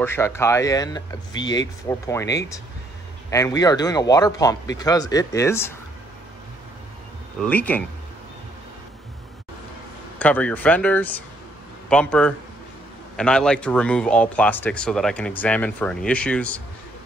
Porsche Cayenne V8 4.8, and we are doing a water pump because it is leaking. Cover your fenders, bumper, and I like to remove all plastic so that I can examine for any issues.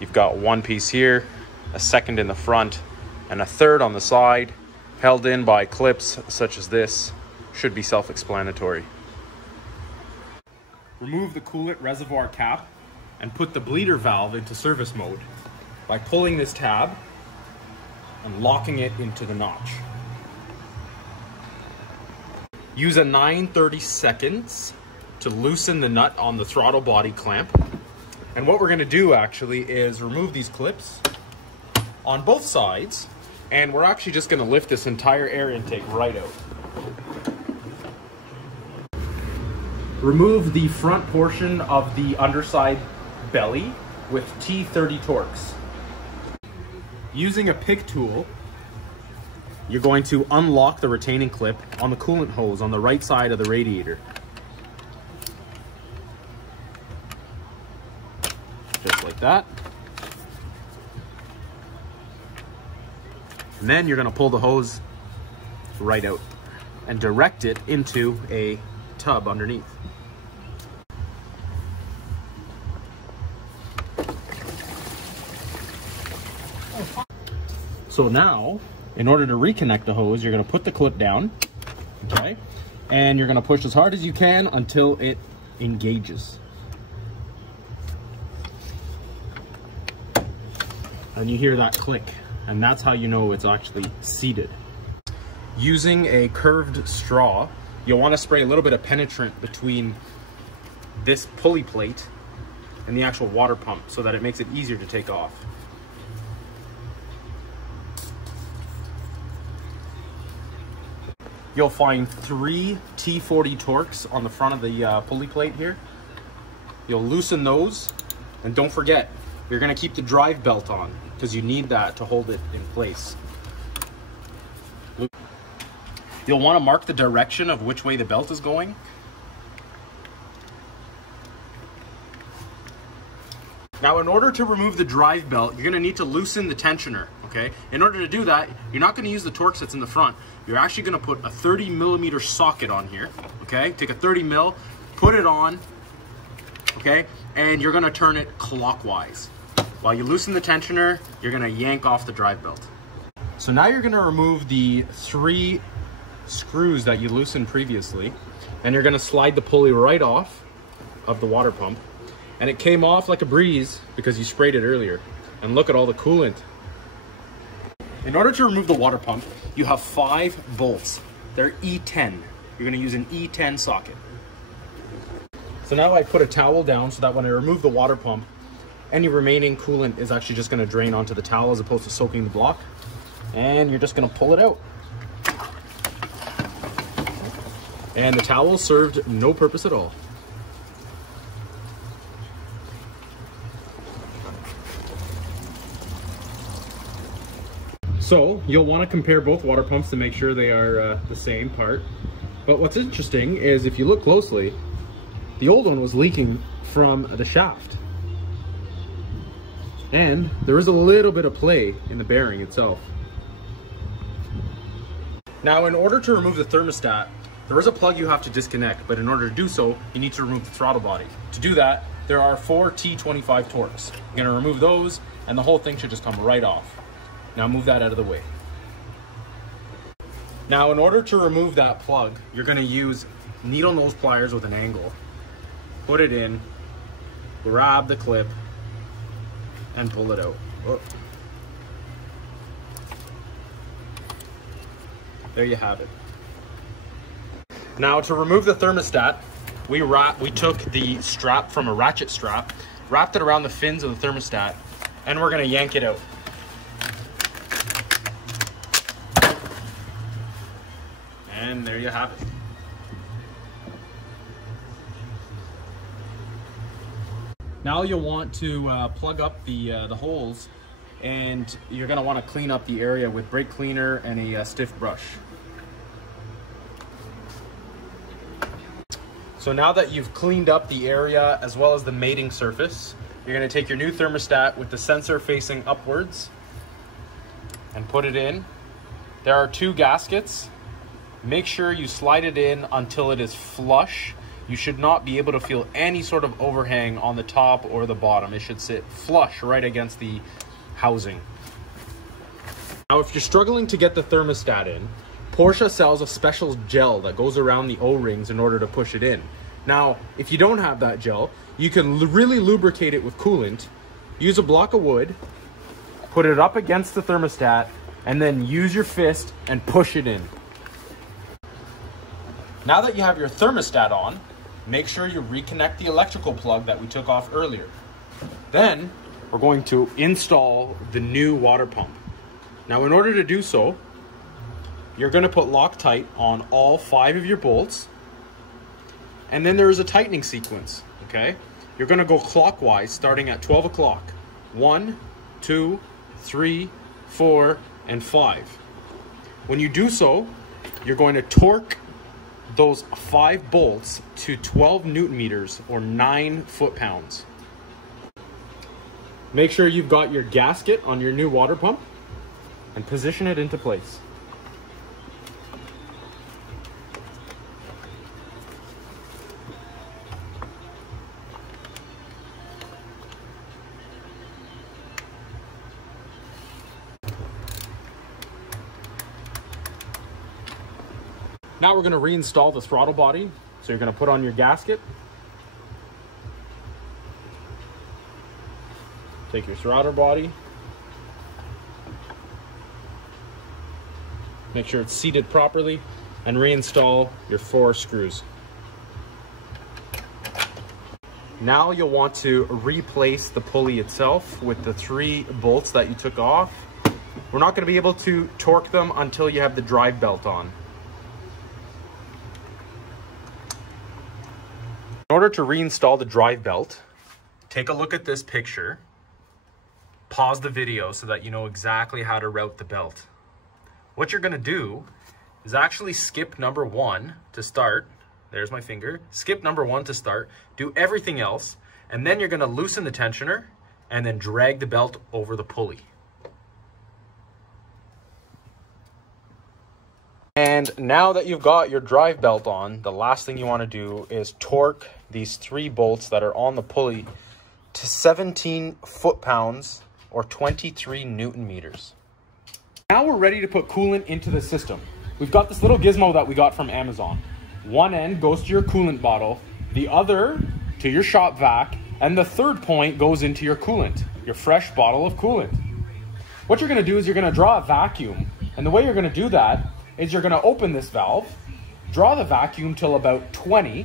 You've got one piece here, a second in the front, and a third on the side, held in by clips such as this. Should be self-explanatory. Remove the coolant reservoir cap and put the bleeder valve into service mode by pulling this tab and locking it into the notch. Use a 9/32 to loosen the nut on the throttle body clamp. And what we're going to do actually is remove these clips on both sides, and we're actually just going to lift this entire air intake right out. Remove the front portion of the underside belly with T30 Torx. Using a pick tool, you're going to unlock the retaining clip on the coolant hose on the right side of the radiator. Just like that. And then you're going to pull the hose right out and direct it into a tub underneath. So now, in order to reconnect the hose, you're going to put the clip down, okay? And you're going to push as hard as you can until it engages. And you hear that click, and that's how you know it's actually seated. Using a curved straw, you'll want to spray a little bit of penetrant between this pulley plate and the actual water pump so that it makes it easier to take off. You'll find 3 T40 Torx on the front of the pulley plate here. You'll loosen those, and don't forget, you're going to keep the drive belt on because you need that to hold it in place. You'll want to mark the direction of which way the belt is going. Now, in order to remove the drive belt, you're going to need to loosen the tensioner, okay? In order to do that, you're not going to use the Torx that's in the front. You're actually going to put a 30mm socket on here, okay? Take a 30mm, put it on, okay? And you're going to turn it clockwise. While you loosen the tensioner, you're going to yank off the drive belt. So now you're going to remove the 3 screws that you loosened previously, and you're going to slide the pulley right off of the water pump. And it came off like a breeze because you sprayed it earlier. And look at all the coolant. In order to remove the water pump, you have 5 bolts. They're E10. You're going to use an E10 socket. So now I put a towel down so that when I remove the water pump, any remaining coolant is actually just going to drain onto the towel as opposed to soaking the block. And you're just going to pull it out. And the towel served no purpose at all. So you'll want to compare both water pumps to make sure they are the same part. But what's interesting is if you look closely, the old one was leaking from the shaft. And there is a little bit of play in the bearing itself. Now, in order to remove the thermostat, there is a plug you have to disconnect, but in order to do so, you need to remove the throttle body. To do that, there are 4 T25 Torx. You're gonna remove those, and the whole thing should just come right off. Now move that out of the way. Now, in order to remove that plug, you're gonna use needle nose pliers with an angle. Put it in, grab the clip, and pull it out. Whoa. There you have it. Now, to remove the thermostat, we took the strap from a ratchet strap, wrapped it around the fins of the thermostat, and we're gonna yank it out. And there you have it. Now you'll want to plug up the holes, and you're gonna want to clean up the area with brake cleaner and a stiff brush. So now that you've cleaned up the area as well as the mating surface, you're going to take your new thermostat with the sensor facing upwards and put it in. There are 2 gaskets. Make sure you slide it in until it is flush. You should not be able to feel any sort of overhang on the top or the bottom. It should sit flush right against the housing. Now, if you're struggling to get the thermostat in, Porsche sells a special gel that goes around the O-rings in order to push it in. Now, if you don't have that gel, you can really lubricate it with coolant. Use a block of wood, put it up against the thermostat, and then use your fist and push it in. Now that you have your thermostat on, make sure you reconnect the electrical plug that we took off earlier. Then, we're going to install the new water pump. Now, in order to do so, you're going to put LocTite on all 5 of your bolts, and then there is a tightening sequence, okay? You're going to go clockwise starting at 12 o'clock. 1, 2, 3, 4, and 5. When you do so, you're going to torque those 5 bolts to 12 Newton meters or 9 foot-pounds. Make sure you've got your gasket on your new water pump and position it into place. Now we're going to reinstall the throttle body. So you're going to put on your gasket. Take your throttle body. Make sure it's seated properly and reinstall your 4 screws. Now you'll want to replace the pulley itself with the 3 bolts that you took off. We're not going to be able to torque them until you have the drive belt on. In order to reinstall the drive belt, take a look at this picture. Pause the video so that you know exactly how to route the belt. What you're going to do is actually skip number 1 to start. There's my finger. Skip number 1 to start. Do everything else, and then you're going to loosen the tensioner and then drag the belt over the pulley. And now that you've got your drive belt on, the last thing you want to do is torque these 3 bolts that are on the pulley to 17 foot-pounds or 23 Newton meters. Now we're ready to put coolant into the system. We've got this little gizmo that we got from Amazon. One end goes to your coolant bottle, the other to your shop vac, and the third point goes into your coolant, your fresh bottle of coolant. What you're going to do is you're going to draw a vacuum, and the way you're going to do that is you're going to open this valve, draw the vacuum till about 20.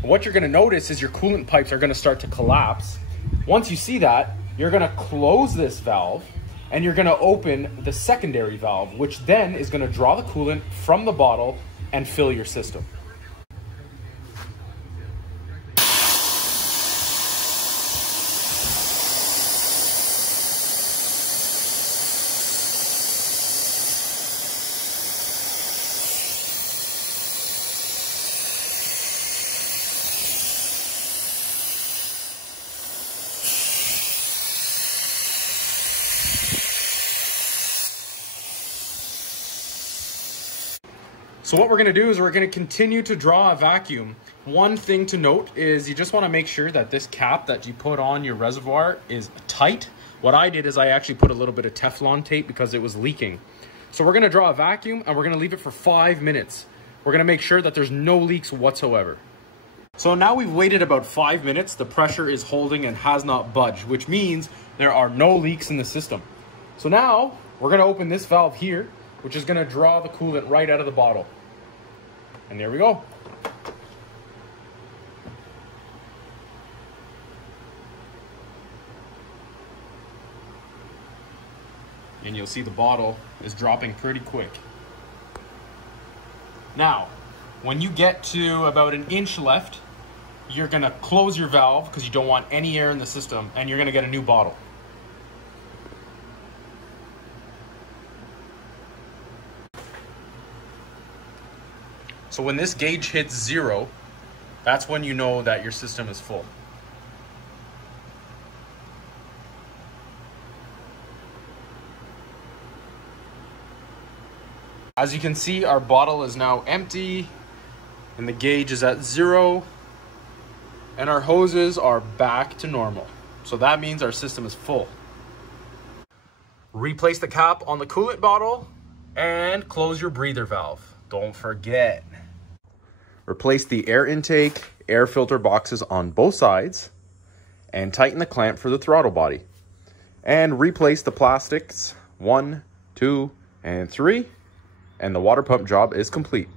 What you're going to notice is your coolant pipes are going to start to collapse. Once you see that, you're going to close this valve and you're going to open the secondary valve, which then is going to draw the coolant from the bottle and fill your system. So what we're going to do is we're going to continue to draw a vacuum. One thing to note is you just want to make sure that this cap that you put on your reservoir is tight. What I did is I actually put a little bit of Teflon tape because it was leaking. So we're going to draw a vacuum and we're going to leave it for 5 minutes. We're going to make sure that there's no leaks whatsoever. So now we've waited about 5 minutes. The pressure is holding and has not budged, which means there are no leaks in the system. So now we're going to open this valve here, which is going to draw the coolant right out of the bottle. And there we go. And you'll see the bottle is dropping pretty quick. Now, when you get to about an inch left, you're going to close your valve because you don't want any air in the system, and you're going to get a new bottle. So when this gauge hits 0, That's when you know that your system is full. As you can see, our bottle is now empty and the gauge is at 0 and our hoses are back to normal. So that means our system is full. Replace the cap on the coolant bottle and close your breather valve. Don't forget. Replace the air intake, air filter boxes on both sides and tighten the clamp for the throttle body. And replace the plastics 1, 2, and 3. And the water pump job is complete.